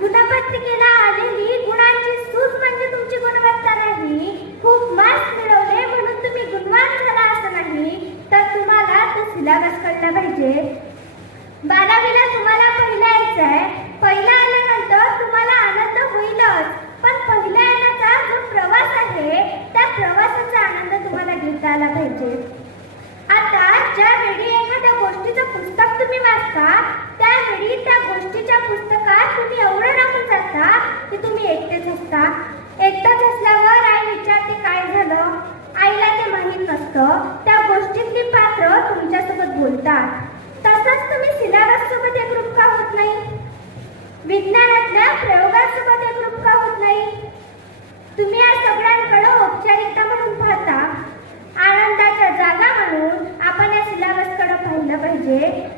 गुणपत्रिकेला आलेली गुणांची सूज म्हणजे तुमची गुणवत्ता नाही. खूप मार्क्स मिळवले म्हणून तुम्ही गुणवान झाला असं नाही. तर तुम्हाला तो सिलेबस कळला पाहिजे. बारावीला तुम्हाला पहिला यायचं आहे. पहिला आल्यानंतर तुम्हाला आनंद होईलच. पण पहिल्या येण्याचा जो प्रवास आहे त्या प्रवासाचा आनंद तुम्हाला घेता आला पाहिजे. आता ज्यावेळी एखाद्या गोष्टीचं पुस्तक तुम्ही वाचता त्यावेळी त्या गोष्टीच्या पुस्तकात तुम्ही एवढं रमून जाता की तुम्ही एकटेच असतात? एकटाच असल्यावर आई विचारते काय झालं? आईला ते माहीत नसतं. त्या गोष्टीतली पात्र तुमच्यासोबत बोलतात. तसंच तुम्ही सिलेबस सोबत एकरूप का होत नाही? विज्ञानातल्या प्रयोगासोबत एकरूप का होत नाही? तुम्ही या सगळ्यांकडे औपचारिकता म्हणून पाहता. आनंदाच्या जागा म्हणून आपण या सिलेबसकडे पाहिलं पाहिजे.